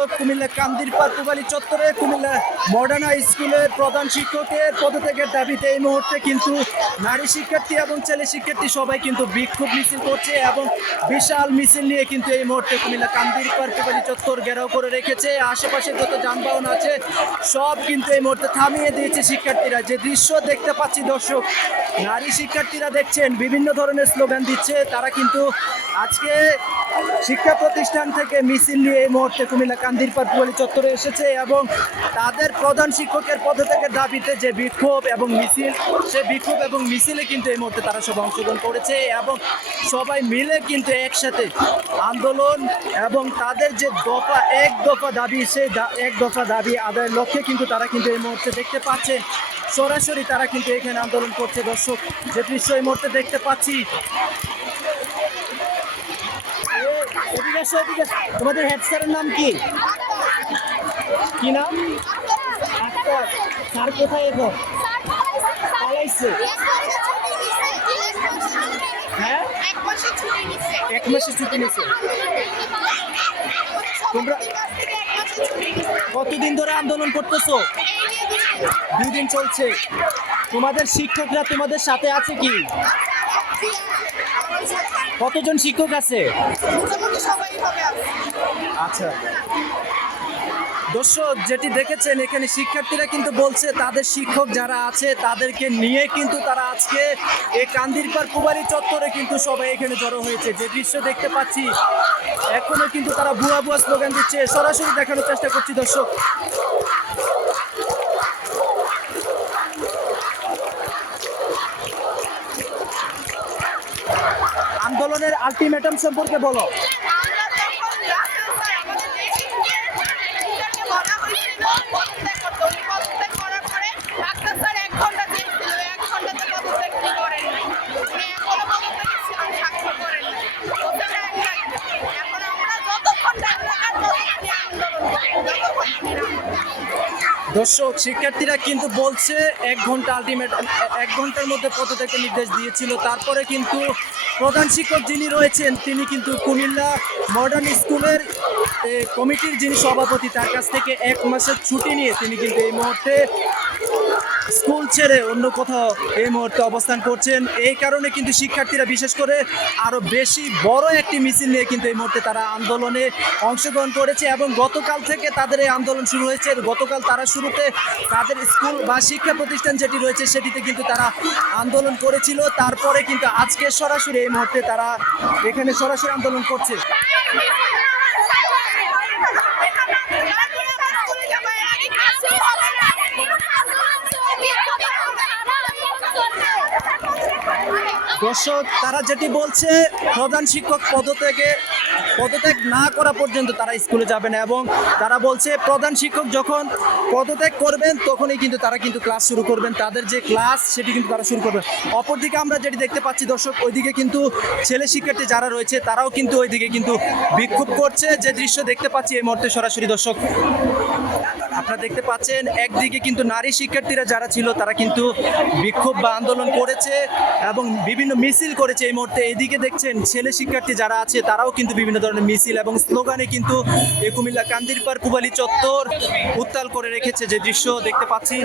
Look Comilla Kandirpar পুবালি চত্বরে Comilla modern high স্কুলের প্রধান শিক্ষকের পদত্যাগের দাবিতে এই মুহূর্তে কিন্তু নারী শিক্ষার্থী এবং ছেলে শিক্ষার্থী সবাই কিন্তু বিক্ষোভ মিছিল করছে এবং বিশাল মিছিল নিয়ে কিন্তু এই মুহূর্তে কুমিল্লা কান্দিরপাড় পুবালি চত্বর ঘেরাও করে রেখেছে। আশেপাশে যত যানবাহন আছে, সব কিন্তু এই মুহূর্তে থামিয়ে দিয়েছে শিক্ষার্থীরা। যে দৃশ্য দেখতে পাচ্ছি দর্শক, নারী শিক্ষার্থীরা দেখছেন, বিভিন্ন ধরনের স্লোগান দিচ্ছে। তারা কিন্তু আজকে শিক্ষা প্রতিষ্ঠান থেকে মিছিল নিয়ে এই মুহূর্তে কুমিল্লা কান্দিরপাড় পুয়ালি চত্বরে এসেছে এবং তাদের প্রধান শিক্ষকের পদত্যাগের দাবিতে যে বিক্ষোভ এবং মিছিল, সে বিক্ষোভ এবং মিছিলে কিন্তু এই মুহূর্তে তারা সব অংশগ্রহণ করেছে এবং সবাই মিলে কিন্তু একসাথে আন্দোলন এবং তাদের যে দফা, এক দফা দাবি সেই এক দফা দাবি আদায়ের লক্ষ্যে কিন্তু তারা কিন্তু এই মুহূর্তে দেখতে পাচ্ছে। সরাসরি তারা কিন্তু এখানে আন্দোলন করছে। দর্শক, যে দৃশ্য এই মুহূর্তে দেখতে পাচ্ছি। তোমাদের হেড স্যারের নাম কি? কি নাম? স্যার কোথায় এখন? পালাইছে। হ্যাঁ? এক মাসের ছুটি নিছে। তোমরা- কতদিন ধরে আন্দোলন করতেছো? দুই দিন চলছে। তোমাদের শিক্ষকরা তোমাদের সাথে আছে কি? কতজন শিক্ষক আছে। আচ্ছা। দর্শক, যেটি দেখেছেন, এখানে শিক্ষার্থীরা কিন্তু বলছে, তাদের শিক্ষক যারা আছে, তাদেরকে নিয়ে কিন্তু তারা আজকে এই কান্দিরপাড় কুবারি চত্বরে কিন্তু সবাই এখানে জড়ো হয়েছে। যে দৃশ্য দেখতে পাচ্ছি, এখনও কিন্তু তারা ভুয়া ভুয়া স্লোগান দিচ্ছে। সরাসরি দেখানোর চেষ্টা করছি দর্শক। আন্দোলনের আলটিমেটাম সম্পর্কে বলো। দর্শক, শিক্ষার্থীরা কিন্তু বলছে এক ঘণ্টা আলটিমেট এক ঘণ্টার মধ্যে পদত্যাগের নির্দেশ দিয়েছিল। তারপরে কিন্তু প্রধান শিক্ষক যিনি রয়েছেন, তিনি কিন্তু কুমিল্লা মডার্ন স্কুলের কমিটির যিনি সভাপতি, তার কাছ থেকে এক মাসের ছুটি নিয়ে তিনি কিন্তু এই মুহূর্তে স্কুল ছেড়ে অন্য কোথাও এই মুহূর্তে অবস্থান করছেন। এই কারণে কিন্তু শিক্ষার্থীরা বিশেষ করে আরও বেশি বড় একটি মিছিল নিয়ে কিন্তু এই মুহূর্তে তারা আন্দোলনে অংশগ্রহণ করেছে এবং গতকাল থেকে তাদের এই আন্দোলন শুরু হয়েছে। গতকাল তারা শুরুতে তাদের স্কুল বা শিক্ষা প্রতিষ্ঠান যেটি রয়েছে সেটিতে কিন্তু তারা আন্দোলন করেছিল। তারপরে কিন্তু আজকে সরাসরি এই মুহূর্তে তারা এখানে সরাসরি আন্দোলন করছে। দর্শক, তারা যেটি বলছে, প্রধান শিক্ষক পদত্যাগে, পদত্যাগ না করা পর্যন্ত তারা স্কুলে যাবে না এবং তারা বলছে, প্রধান শিক্ষক যখন পদত্যাগ করবেন, তখনই কিন্তু তারা কিন্তু ক্লাস শুরু করবেন। তাদের যে ক্লাস, সেটি কিন্তু তারা শুরু করবেন। অপরদিকে আমরা যেটি দেখতে পাচ্ছি দর্শক, ওইদিকে কিন্তু ছেলে শিক্ষার্থী যারা রয়েছে, তারাও কিন্তু ওইদিকে কিন্তু বিক্ষোভ করছে। যে দৃশ্য দেখতে পাচ্ছি, এই মুহূর্তে সরাসরি দর্শক আপনারা দেখতে পাচ্ছেন, একদিকে কিন্তু নারী শিক্ষার্থীরা যারা ছিল, তারা কিন্তু বিক্ষোভ বা আন্দোলন করেছে এবং বিভিন্ন মিছিল করেছে এই মুহূর্তে। এদিকে দেখছেন ছেলে শিক্ষার্থী যারা আছে, তারাও কিন্তু বিভিন্ন ধরনের মিছিল এবং স্লোগানে কিন্তু কুমিল্লা কান্দিরপাড় পুবালি চত্বর উত্তাল করে রেখেছে যে দৃশ্য দেখতে পাচ্ছি।